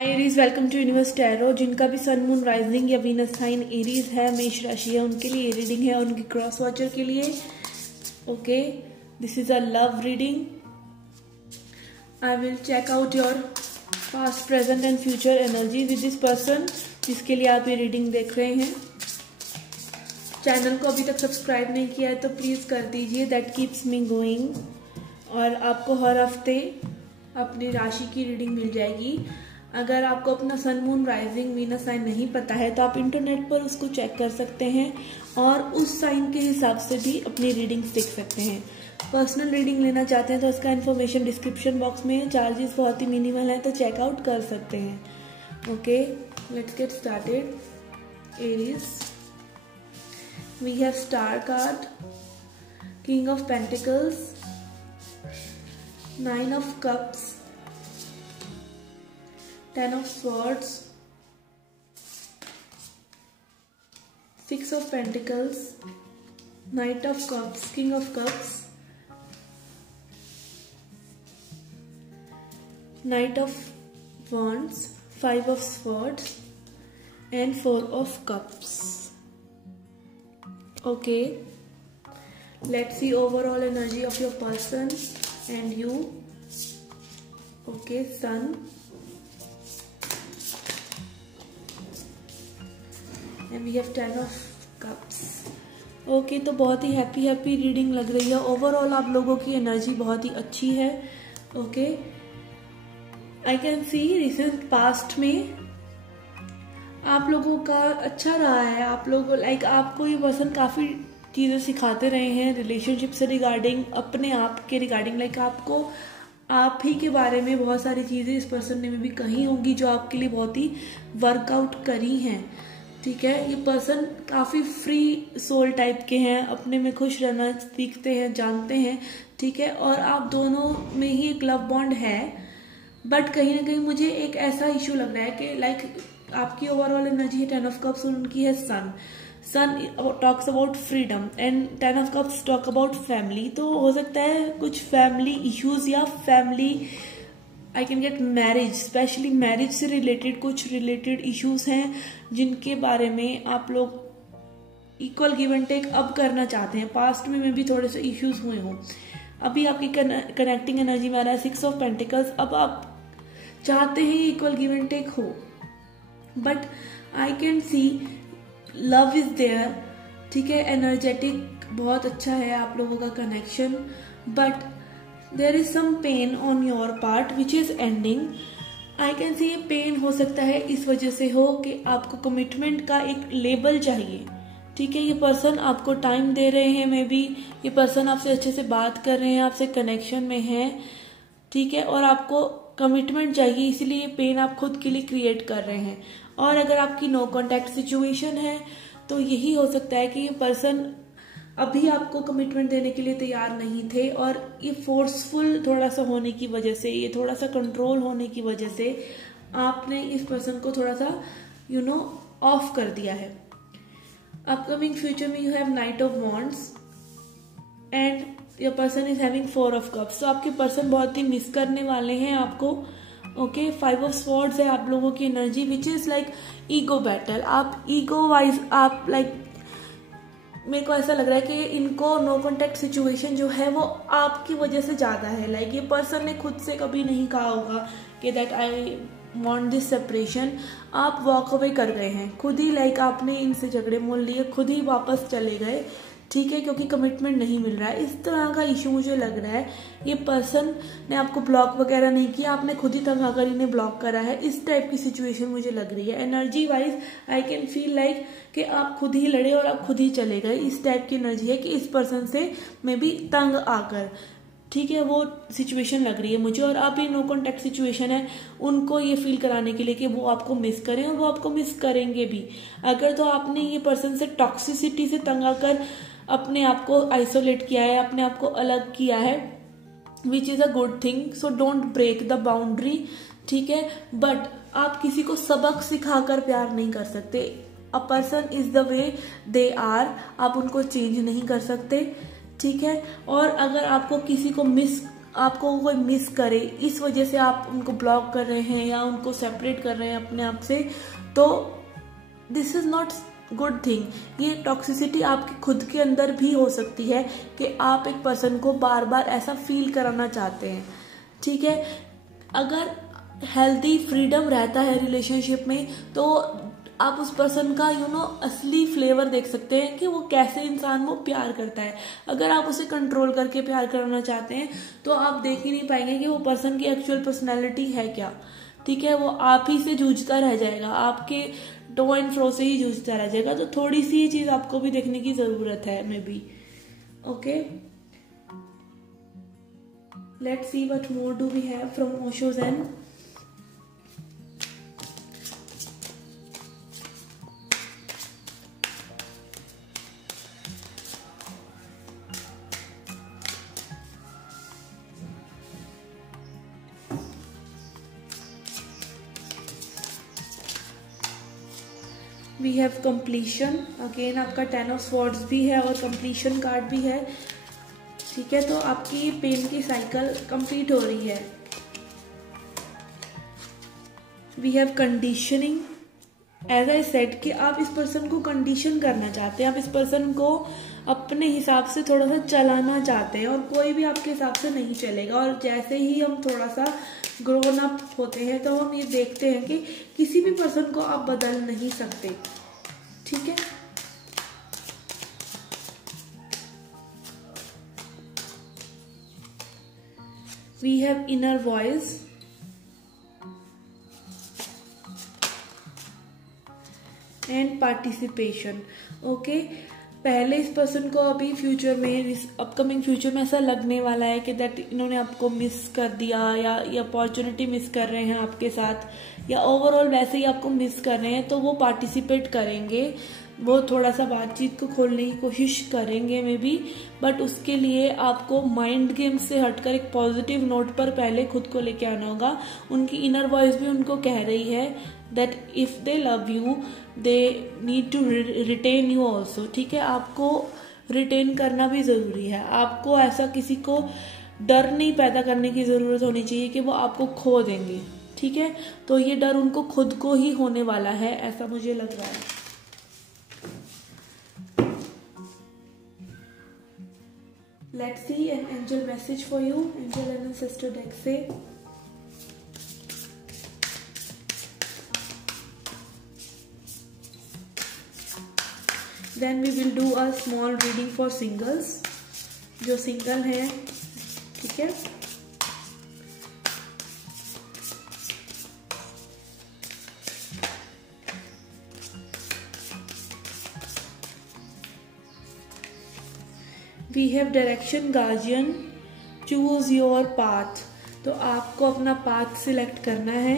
Aries welcome to universe tarot. जिनका भी sun moon rising या वीनस साइन एरीज है, मेष राशि है, उनके लिए रीडिंग है और उनकी क्रॉस वॉचर के लिए। Okay, this is a love reading. I will check out your past present and future energy with this person जिसके लिए आप ये रीडिंग देख रहे हैं। चैनल को अभी तक सब्सक्राइब नहीं किया है तो प्लीज कर दीजिए, दैट कीप्स मी गोइंग। और आपको हर हफ्ते अपनी राशि की रीडिंग मिल जाएगी। अगर आपको अपना sun moon rising Venus sign नहीं पता है तो आप इंटरनेट पर उसको चेक कर सकते हैं और उस साइन के हिसाब से भी अपनी रीडिंग्स देख सकते हैं। पर्सनल रीडिंग लेना चाहते हैं तो उसका इन्फॉर्मेशन डिस्क्रिप्शन बॉक्स में है। चार्जेस बहुत ही मिनिमल है तो चेकआउट कर सकते हैं। Okay, let's get started. Aries, we have star card, king of pentacles, 9 of cups, 10 of swords, 6 of pentacles, knight of cups, king of cups, knight of wands, 5 of swords and 4 of cups. Okay, let's see overall energy of your person and you. Okay, sun, and we have 10 of cups. Okay, तो बहुत ही happy reading लग रही है। Overall आप लोगों की energy बहुत ही अच्छी है। Okay, I can C recent past में आप लोगों का अच्छा रहा है। आप लोग आपको ये पर्सन काफी चीजें सिखाते रहे हैं रिलेशनशिप से रिगार्डिंग, अपने आप के रिगार्डिंग। आपको आप ही के बारे में बहुत सारी चीजें इस पर्सन ने भी कही होंगी जो आपके लिए बहुत ही वर्कआउट करी हैं। ठीक है, ये पर्सन काफी फ्री सोल टाइप के हैं, अपने में खुश रहना सीखते हैं, जानते हैं। ठीक है, और आप दोनों में ही एक लव बॉन्ड है, बट कहीं ना कहीं मुझे एक ऐसा इशू लग रहा है कि आपकी ओवरऑल एनर्जी है 10 ऑफ कप्स और उनकी है sun. Sun talks about freedom and 10 of cups talk about family. तो हो सकता है कुछ फैमिली इश्यूज या family, I can get marriage, specially marriage से रिलेटेड कुछ रिलेटेड इश्यूज हैं जिनके बारे में आप लोग इक्वल गिव एंड टेक अब करना चाहते हैं। पास्ट में भी थोड़े से इश्यूज हुए हों। अभी आपकी कनेक्टिंग एनर्जी में आ रहा है 6 ऑफ पेंटिकल्स। अब आप चाहते हैं इक्वल गिव एंड टेक हो, but I can see love is there. ठीक है, एनर्जेटिक बहुत अच्छा है आप लोगों का connection, but there is some pain on your part which is ending. I can see ये पेन हो सकता है इस वजह से हो कि आपको कमिटमेंट का एक लेवल चाहिए। ठीक है, ये पर्सन आपको टाइम दे रहे हैं, मे बी ये पर्सन आपसे अच्छे से बात कर रहे हैं, आपसे कनेक्शन में है। ठीक है, और आपको कमिटमेंट चाहिए, इसीलिए ये पेन आप खुद के लिए क्रिएट कर रहे हैं। और अगर आपकी नो कॉन्टैक्ट सिचुएशन है तो यही हो सकता है कि ये पर्सन अभी आपको कमिटमेंट देने के लिए तैयार नहीं थे और ये फोर्सफुल थोड़ा सा होने की वजह से, ये थोड़ा सा कंट्रोल होने की वजह से आपने इस पर्सन को थोड़ा सा ऑफ कर दिया है। अपकमिंग फ्यूचर में you have night of wands and your person is having 4 of cups. तो आपके पर्सन बहुत ही मिस करने वाले हैं आपको। ओके, 5 ऑफ स्वॉर्ड्स है आप लोगों की energy which is ego battle. आप ईगो वाइज आप मेरे को ऐसा लग रहा है कि इनको नो कॉन्टेक्ट सिचुएशन जो है वो आपकी वजह से ज्यादा है। ये पर्सन ने खुद से कभी नहीं कहा होगा कि that I want this separation. आप वॉक अवे कर गए हैं खुद ही, आपने इनसे झगड़े मोल लिए, खुद ही वापस चले गए। ठीक है, क्योंकि कमिटमेंट नहीं मिल रहा है। इस तरह का इशू मुझे लग रहा है। ये पर्सन ने आपको ब्लॉक वगैरह नहीं किया, आपने खुद ही तंग आकर इन्हें ब्लॉक करा है। इस टाइप की सिचुएशन मुझे लग रही है। Energy wise I can feel कि आप खुद ही लड़े और आप खुद ही चले गए। इस टाइप की एनर्जी है कि इस पर्सन से मे बी तंग आकर, ठीक है, वो सिचुएशन लग रही है मुझे। और आप ये नो कॉन्टेक्ट सिचुएशन है उनको ये फील कराने के लिए कि वो आपको मिस करें, और वो आपको मिस करेंगे भी। अगर तो आपने ये पर्सन से टॉक्सिसिटी से तंग आकर अपने आप को आइसोलेट किया है, अपने आप को अलग किया है, which is a good thing. So don't break the boundary. ठीक है, बट आप किसी को सबक सिखाकर प्यार नहीं कर सकते। A person is the way they are, आप उनको चेंज नहीं कर सकते। ठीक है, और अगर आपको किसी को मिस आपको कोई मिस करे, इस वजह से आप उनको ब्लॉक कर रहे हैं या उनको सेपरेट कर रहे हैं अपने आप से, तो this is not good thing. ये टॉक्सिसिटी आपके खुद के अंदर भी हो सकती है कि आप एक पर्सन को बार बार ऐसा फील कराना चाहते हैं, ठीक है। अगर हेल्दी फ्रीडम रहता है रिलेशनशिप में तो आप उस पर्सन का असली फ्लेवर देख सकते हैं कि वो कैसे इंसान वो प्यार करता है। अगर आप उसे कंट्रोल करके प्यार करना चाहते हैं तो आप देख ही नहीं पाएंगे कि वो पर्सन की एक्चुअल पर्सनैलिटी है क्या, ठीक है। वो आप ही से जूझता रह जाएगा, आपके टो एंड फ्रो से ही जूझता रह जाएगा। तो थोड़ी सी ये चीज आपको भी देखने की जरूरत है maybe. Okay, let's see what more do we have from Osho Zen. We have completion, again आपका 10 ऑफ स्वॉर्ड्स भी है और कंप्लीशन कार्ड भी है, ठीक है। तो आपकी पेन की साइकिल कंप्लीट हो रही है। We have conditioning, as I said कि आप इस पर्सन को कंडीशन करना चाहते हैं, आप इस पर्सन को अपने हिसाब से थोड़ा सा चलाना चाहते हैं और कोई भी आपके हिसाब से नहीं चलेगा। और जैसे ही हम थोड़ा सा ग्रोन अप होते हैं तो हम ये देखते हैं कि किसी भी पर्सन को आप बदल नहीं सकते, ठीक है। We have inner voice, and participation. Okay, पहले इस पर्सन को अभी फ्यूचर में, इस अपकमिंग फ्यूचर में ऐसा लगने वाला है कि दैट इन्होंने आपको मिस कर दिया या ये अपॉर्चुनिटी मिस कर रहे हैं आपके साथ, या ओवरऑल वैसे ही आपको मिस कर रहे हैं। तो वो पार्टिसिपेट करेंगे, वो थोड़ा सा बातचीत को खोलने की कोशिश करेंगे मे बी, बट उसके लिए आपको माइंड गेम्स से हटकर एक पॉजिटिव नोट पर पहले खुद को लेके आना होगा। उनकी इनर वॉइस भी उनको कह रही है that if they love you they need to retain you also, ठीक है। आपको रिटेन करना भी जरूरी है, आपको ऐसा किसी को डर नहीं पैदा करने की जरूरत होनी चाहिए कि वो आपको खो देंगे, ठीक है। तो ये डर उनको खुद को ही होने वाला है, ऐसा मुझे लग रहा है। Let's see an angel message for you. Angel and ancestor deck say, then we will do a small reading for singles, जो सिंगल हैं, ठीक है। We have direction guardian, choose your path. तो आपको अपना पाथ सिलेक्ट करना है,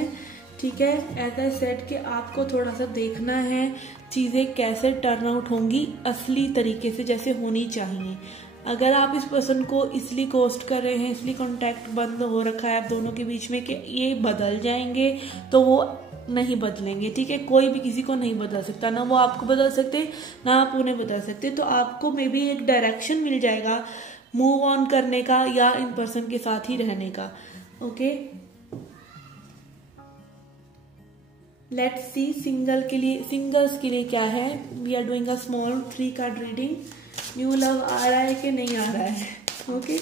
ठीक है। एज आई सेड कि आपको थोड़ा सा देखना है चीज़ें कैसे टर्न आउट होंगी असली तरीके से, जैसे होनी चाहिए। अगर आप इस पर्सन को इसलिए गोस्ट कर रहे हैं, इसलिए कांटेक्ट बंद हो रखा है आप दोनों के बीच में कि ये बदल जाएंगे, तो वो नहीं बदलेंगे, ठीक है। कोई भी किसी को नहीं बदल सकता, ना वो आपको बदल सकते ना आप उन्हें बदल सकते। तो आपको मे बी एक डायरेक्शन मिल जाएगा मूव ऑन करने का या इन पर्सन के साथ ही रहने का। ओके, लेट्स सी सिंगल्स के लिए क्या है। We are doing a small 3 card reading. New love आ रहा है कि नहीं आ रहा है? Okay,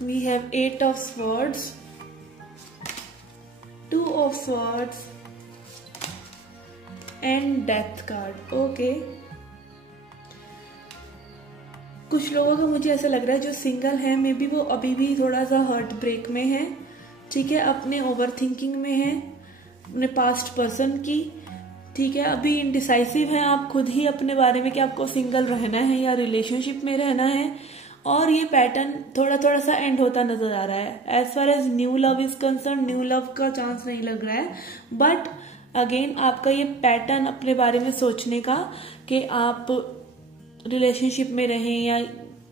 we have 8 of swords, 2 of swords and death card। Okay, कुछ लोगों का मुझे ऐसा लग रहा है जो सिंगल है मे बी वो अभी भी थोड़ा सा हार्ट ब्रेक में है, ठीक है। अपने ओवर थिंकिंग में है अपने पास्ट पर्सन की, ठीक है। अभी इनडिसाइसिव है आप खुद ही अपने बारे में कि आपको सिंगल रहना है या रिलेशनशिप में रहना है। और ये पैटर्न थोड़ा थोड़ा सा एंड होता नजर आ रहा है। As far as new love is concern, new love का चांस नहीं लग रहा है। बट अगेन आपका ये पैटर्न अपने बारे में सोचने का कि आप रिलेशनशिप में रहें या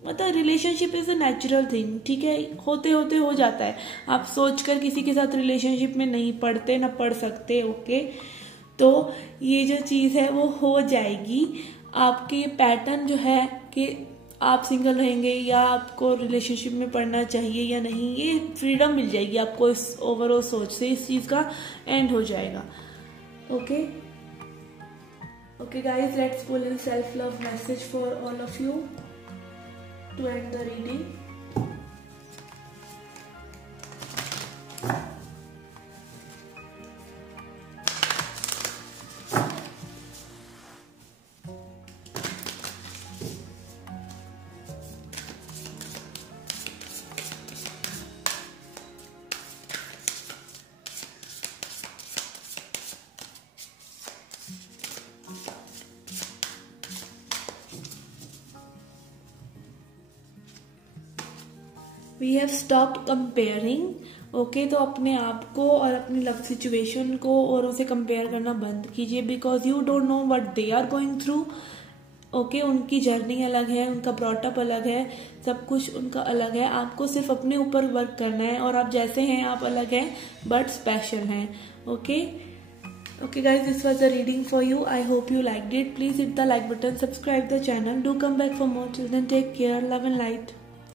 मतलब relationship is a natural thing, ठीक है, होते होते हो जाता है। आप सोचकर किसी के साथ रिलेशनशिप में नहीं पड़ते, ना पढ़ सकते, ओके। तो ये जो चीज़ है वो हो जाएगी। आपके ये पैटर्न जो है कि आप सिंगल रहेंगे या आपको रिलेशनशिप में पढ़ना चाहिए या नहीं, ये फ्रीडम मिल जाएगी आपको इस ओवरऑल सोच से, इस चीज़ का एंड हो जाएगा, okay. Okay guys, let's pull in self love message for all of you to end the reading. We have stopped comparing, okay. तो अपने आप को और अपनी लव सिचुएशन को और उसे कंपेयर करना बंद कीजिए, because you don't know what they are going through, okay. उनकी जर्नी अलग है, उनका ब्रॉटअप अलग है, सब कुछ उनका अलग है। आपको सिर्फ अपने ऊपर वर्क करना है, और आप जैसे हैं आप अलग हैं बट स्पेशल हैं, okay. Okay guys, this was a reading for you. I hope you liked it. Please hit the like button, subscribe the channel, do come back for more. Till then, take care, love and light.